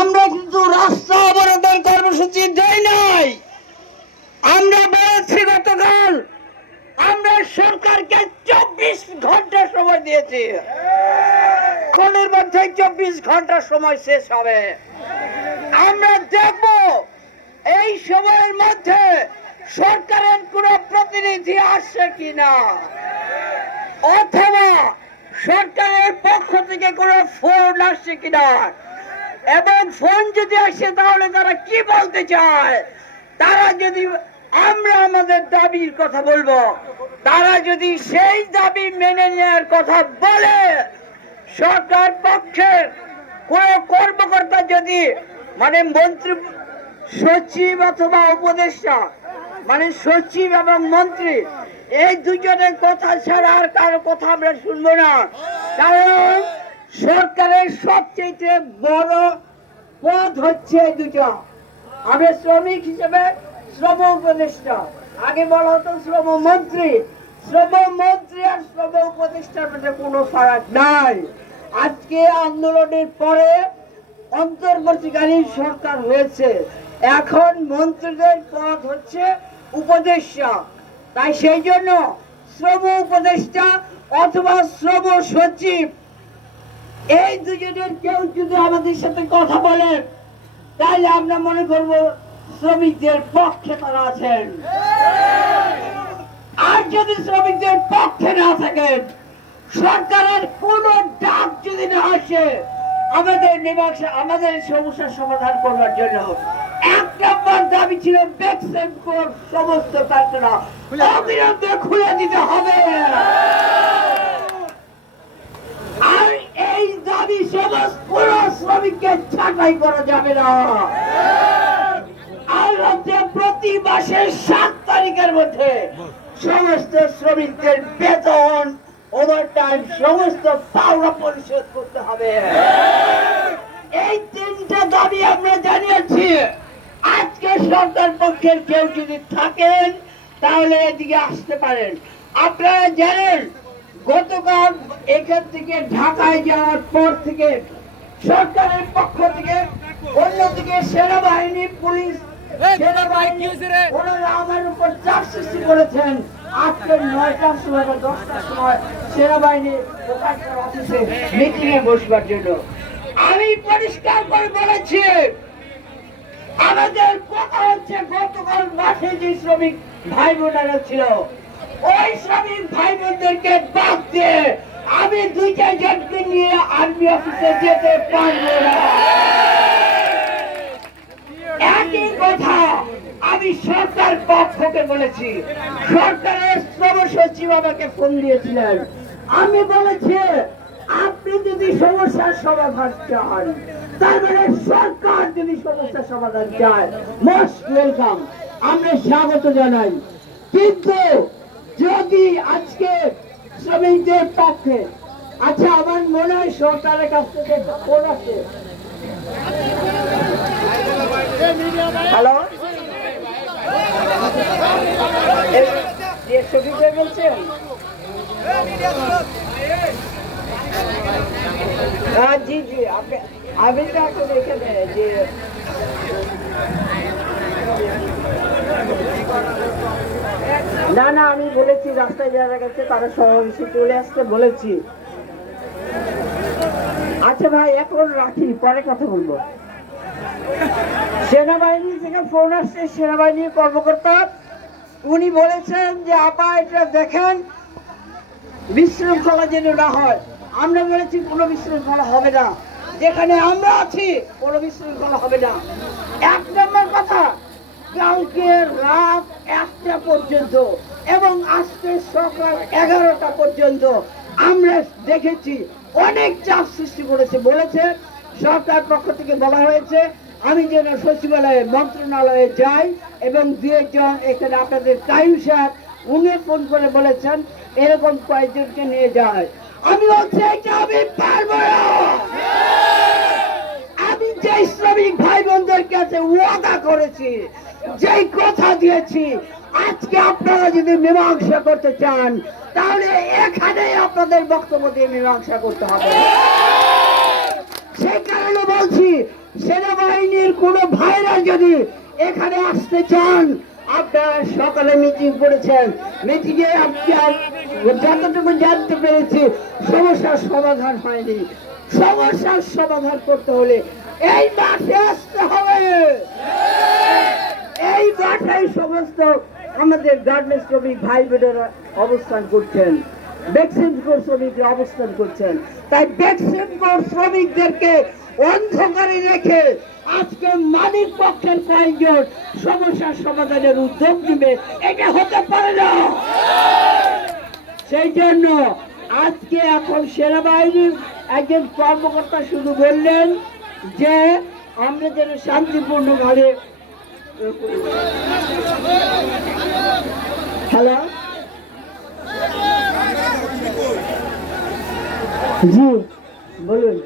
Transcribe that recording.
আমরা কিন্তু রাস্তা অবরোধের কর্মসূচি দেই নাই। আমরা বলেছি গতকাল আমরা সরকারকে 24 ঘন্টা সময় দিয়েছি, কোনের মধ্যে 24 ঘন্টা সময় শেষ হবে। আমরা দেখব এই সময়ের মধ্যে সরকারের কোন প্রতিনিধি আসছে কিনা, অথবা সরকারের পক্ষ থেকে কোন ফোন আসছে কিনা, এবং ফোন যদি আসে তাহলে তারা কি বলতে চায়। তারা যদি আমরা আমাদের দাবির কথা বলবো, তারা যদি সেই দাবি মেনে নেওয়ার কথা বলে, সরকার পক্ষের কোন কর্মকর্তা যদি মানে মন্ত্রী সচিব অথবা উপদেষ্টা মানে সচিব এবং মন্ত্রী এই দুজনের কথা ছাড়া আর কারো কথা আমরা শুনবো না। কারণ সরকারের সবচেয়ে বড় পদ হচ্ছে দুটো। আমি শ্রমিক হিসেবে শ্রম উপদেষ্টা, আগে বলা হতো শ্রম মন্ত্রী। শ্রম মন্ত্রী আর শ্রম উপদেষ্টার মধ্যে কোনো ফারাক নাই। আজকে আন্দোলনের পরে অন্তর্বর্তীকালীন সরকার হয়েছে, এখন মন্ত্রীদের পদ হচ্ছে উপদেষ্টা। তাই সেই জন্য শ্রম উপদেষ্টা অথবা শ্রম সচিব এই দুজনের কেউ যদি আমাদের সাথে কথা বলেন তাহলে আমরা মনে করব শ্রমিকদের পক্ষে তারা আছেন। আর যদি শ্রমিকদের পক্ষে না থাকেন, সরকারের কোন ডাক যদি না আসে আমাদের মীমাংসা আমাদের সমস্যার সমাধান করবার জন্য, এক নম্বর দাবি ছিল বেক্সেমকোর সমস্ত কারখানা অবিলম্বে খুলে দিতে হবে। আর এই দাবি সমস্ত পুরো শ্রমিককে ছাঁটাই করা যাবে না। আর হচ্ছে প্রতি মাসের 7 তারিখের মধ্যে সমস্ত শ্রমিকদের বেতন ওভারটাইম সমস্ত পাওনা পরিশোধ করতে হবে। এই 3টা দাবি আমরা জানিয়েছি। আজকে সরকার পক্ষের কেউ যদি থাকেন তাহলে এদিকে আসতে পারেন। আপনারা জানেন গতকাল এখান থেকে ঢাকায় যাওয়ার পর থেকে সরকারের পক্ষ থেকে অন্যদিকে সেনাবাহিনী পুলিশ সেনাবাহিনী ওনারা আমার উপর চাপ সৃষ্টি করেছেন। আজকে 9টার সময় বা 10টার সময় সেনাবাহিনী ওখানকার অফিসে মিটিং এ বসবার জন্য আমি পরিষ্কার করে বলেছি আমাদের কথা হচ্ছে গতকাল মাঠে যে শ্রমিক ভাই বোনেরা ছিল ওই শ্রমিক ভাই বোনদেরকে বাদ দিয়ে আমি 2টা জনকে নিয়ে আর্মি অফিসে যেতে পারবো না। একই কথা আমি সরকার পক্ষকে বলেছি। সরকারের শ্রম সচিব আমাকে ফোন দিয়েছিলেন, আমি বলেছি আপনি যদি সমস্যার সমাধান চান, তার মানে সরকার যদি সমস্যার সমাধান চায় মোস্ট ওয়েলকাম, আমরা স্বাগত জানাই। কিন্তু যদি আজকে শ্রমিকদের পক্ষে আচ্ছা আমার মনে হয় সরকারের কাছ থেকে ফোন আছে। হ্যালো শফিক ভাই বলছেন? জি জি আমি তো এখন এখানে যে না না আমি বলেছি রাস্তায় যারা গেছে তারা সমাবেশে চলে আসতে বলেছি। আচ্ছা ভাই এখন রাখি, পরে কথা বলবো। সেনাবাহিনী থেকে ফোন আসছে, সেনাবাহিনীর কর্মকর্তা উনি বলেছেন যে আপা এটা দেখেন বিশৃঙ্খলা যেন না হয়। আমরা বলেছি কোনো বিশৃঙ্খলা হবে না, যেখানে আমরা আছি কোনো বিশৃঙ্খলা হবে না। 1 নম্বর কথা, কালকে রাত 1টা পর্যন্ত এবং আজকে সকাল 11টা পর্যন্ত আমরা দেখেছি অনেক চাপ সৃষ্টি করেছে। বলেছে সরকার পক্ষ থেকে বলা হয়েছে আমি যেন সচিবালয়ে মন্ত্রণালয়ে যাই এবং 2-1 এখানে আপনাদের কাইম সাহেব উনি ফোন করে বলেছেন এরকম কয়েকজনকে নিয়ে যায়। আমি বলছি এটা আমি পারবো না। আমি যে শ্রমিক ভাই বোনদের কাছে ওয়াদা করেছি, যেই কথা দিয়েছি, আজকে আপনারা যদি মীমাংসা করতে চান তাহলে এখানে আপনাদের বক্তব্য দিয়ে মীমাংসা করতে হবে। সেই কারণে বলছি সেনাবাহিনীর কোনো ভাইরা যদি এখানে আসতে চান, আপনারা সকালে মিটিং করেছেন, মিটিংয়ে আপনার যতটুকু জানতে পেরেছি সমস্যার সমাধান হয়নি। সমস্যার সমাধান করতে হলে এই মাঠে আসতে হবে। এই মাঠে সমস্ত আমাদের গার্মেন্টস শ্রমিক ভাই বোনেরা অবস্থান করছেন, বেক্সিমকো শ্রমিকরা অবস্থান করছেন। তাই বেক্সিমকো শ্রমিকদেরকে অন্ধকারে রেখে আজকে মালিক পক্ষের কয়েকজন সমস্যার সমাধানের উদ্যোগ নেবে, এটা হতে পারে না। সেই জন্য আজকে এখন সেনাবাহিনীর একজন কর্মকর্তা শুধু বললেন যে আমরা যেন শান্তিপূর্ণভাবে। হ্যালো, জি বলুন।